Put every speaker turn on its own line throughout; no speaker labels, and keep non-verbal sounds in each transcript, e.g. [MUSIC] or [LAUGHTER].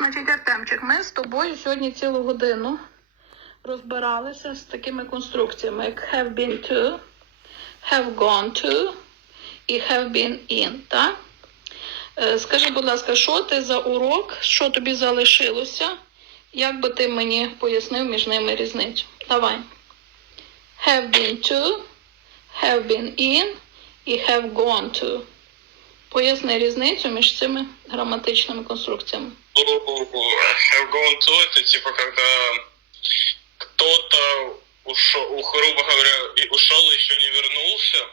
Значить, Артемчик, ми з тобою сьогодні цілу годину розбиралися з такими конструкціями, як have been to, have gone to і have been in, так? Е, Скажи, будь ласка, що ти за урок, що тобі залишилося? Як би ти мені пояснив між ними різницю? Давай. Have been to, have been in і have gone to. Поясни різницю між цими граматичними конструкціями.
Ну, have gone to это типа когда кто-то ушел, грубо говоря, и ушел и еще не вернулся.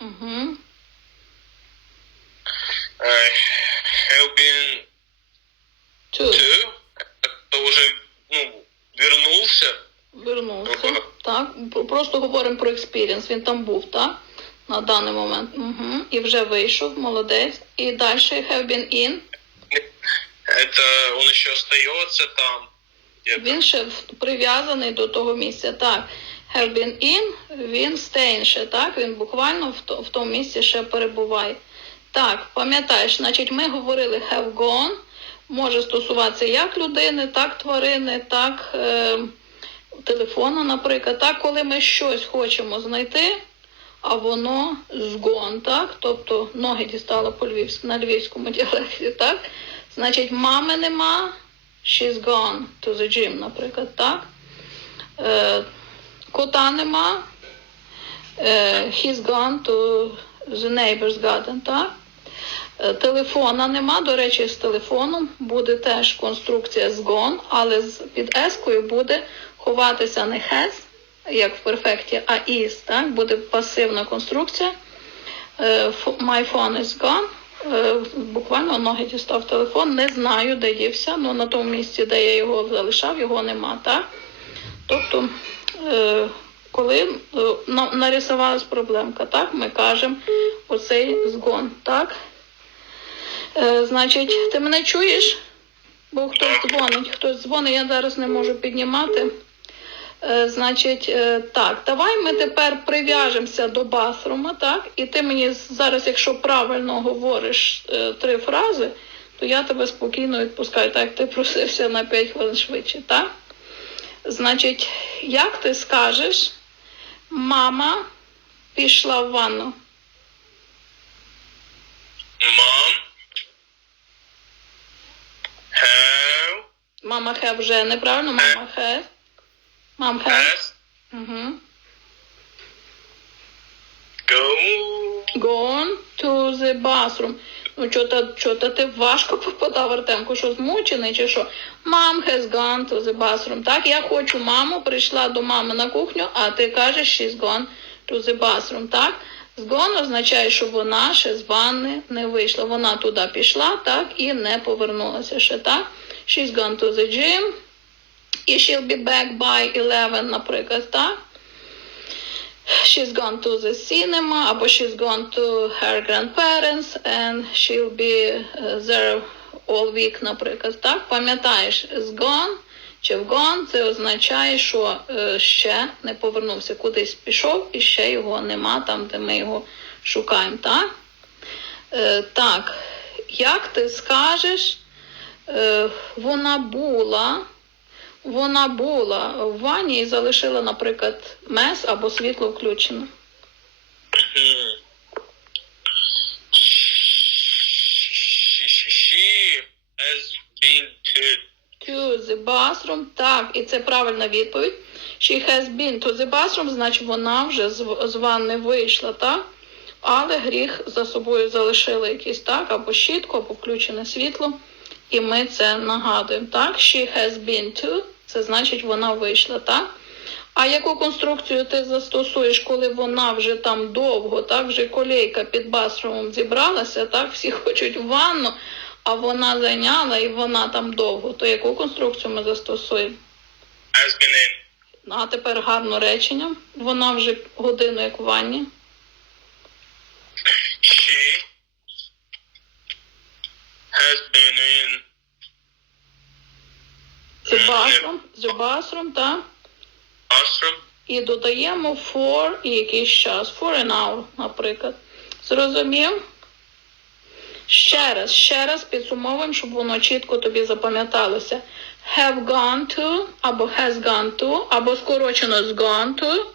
Угу.
Э, Have been
To.
to, это уже, ну, вернулся.
Вернувся. Так. П- Просто говоримо про експірієнс. Він там був, так? На даний момент. Угу. І вже вийшов, молодець. І далі have been in.
Это он еще остается там.
Він ще прив'язаний до того місця. Так. Have been in, він staying ще, так? Він буквально в, то, в тому місці ще перебуває. Так, пам'ятаєш, значить, ми говорили have gone, може стосуватися як людини, так тварини, так е, телефону, наприклад. Так, коли ми щось хочемо знайти, а воно згон, так? Тобто ноги дістала по львівську, на львівському діалекті, так? Значить, мами нема, she's gone to the gym, наприклад, так? Е, кота нема, е, he's gone to the neighbor's garden, так? Е, Телефона нема, до речі, з телефоном буде теж конструкція з gone, але під ескою буде ховатися не has, як в перфекті, а is, так? Буде пасивна конструкція. Е, My phone is gone. Е, Буквально ноги дістав телефон, не знаю, де дівся, але на тому місці, де я його залишав, його нема, так? Тобто, е, коли нарисувалась проблемка, так, ми кажемо оцей згон, так? Значить, ти мене чуєш? Бо хтось дзвонить, хтось дзвонить, я зараз не можу піднімати. Е, значить, е, так, давай ми тепер прив'яжемося до басрума, так? І ти мені зараз, якщо правильно говориш е, три фрази, то я тебе спокійно відпускаю, так як ти просився на 5 хвилин швидше, так? Значить, як ти скажеш, мама пішла в ванну.
Mom. Have.
Мама хе вже неправильно, мама хе. Мам хе.
Has.
Угу.
Go.
Gone to the bathroom. Ну, чого-то, чого-то ти важко попадав, Артемко, що змучений чи що? Mom has gone to the bathroom. Так, я хочу маму, прийшла до мами на кухню, а ти кажеш she's gone to the bathroom. Так? З gone означає, що вона ще з ванни не вийшла. Вона туди пішла, так, і не повернулася ще, так? She's gone to the gym. І she'll be back by 11, наприклад, так? She's gone to the cinema, або she's gone to her grandparents and she'll be uh, there all week, наприклад. Так, пам'ятаєш, з gone чи в gone це означає, що е, ще не повернувся, кудись пішов і ще його нема там, де ми його шукаємо. Так, е, так як ти скажеш, е, вона була. Вона була в ванні і залишила, наприклад, мес або світло включено.
She, has been. To
the bathroom. Так, і це правильна відповідь. She has been to the bathroom, значить вона вже з, з ванни вийшла, так? Але гріх за собою залишила якийсь так, або щітку, або включене світло. І ми це нагадуємо. Так, she has been to, це значить вона вийшла, так? А яку конструкцію ти застосуєш, коли вона вже там довго, так, вже колейка під басрумом зібралася, так, всі [LAUGHS] хочуть в ванну, а вона зайняла і вона там довго, то яку конструкцію ми застосуємо?
Has been in.
А тепер гарно речення. Вона вже годину як в ванні.
She has been in.
The the bathroom, так?
Bathroom.
І додаємо for і якийсь час. For an hour, наприклад. Зрозумів? Ще раз, ще раз підсумовуємо, щоб воно чітко тобі запам'яталося. Have gone to або has gone to, або скорочено з gone to.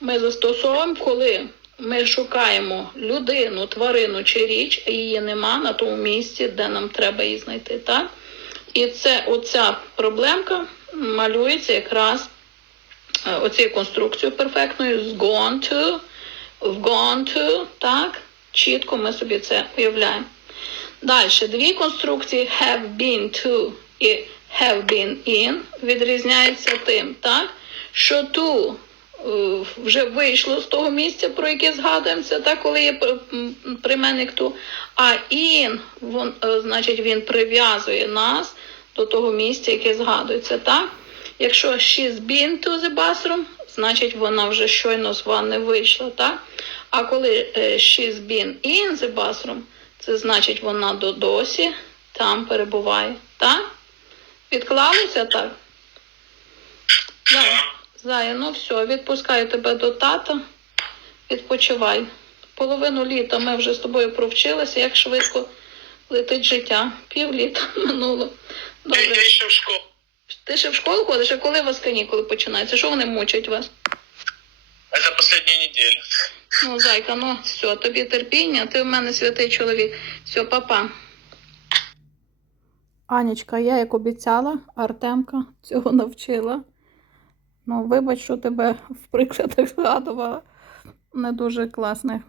Ми застосовуємо, коли ми шукаємо людину, тварину чи річ, а її нема на тому місці, де нам треба її знайти. Так? І це оця проблемка малюється якраз е, оцією конструкцією перфектною з gone to, в gone to, так? Чітко ми собі це уявляємо. Далі, дві конструкції have been to і have been in відрізняються тим, так? що to е, вже вийшло з того місця, про яке згадуємося, так, коли є прийменник to, а in, вон, е, значить, він прив'язує нас до того місця, яке згадується, так? Якщо she's been to the bathroom, значить вона вже щойно з ванни вийшла, так? А коли е, she's been in the bathroom, це значить вона до досі там перебуває, так? Відклалися так? Зая, Зая, ну все, відпускаю тебе до тата. Відпочивай. Половину літа ми вже з тобою провчилися, як швидко летить життя. Пів літа минуло. Добре.
я еще в школу.
Ти ще в школу ходиш, а коли у вас канікули починаються? Що вони мучать вас?
Это последняя неделя.
Ну, зайка, ну все, тобі терпіння, ти в мене святий чоловік. Все, папа. Анічка, я як обіцяла, Артемка цього навчила. Ну, вибач, що тебе в прикладах згадувала. Не дуже класне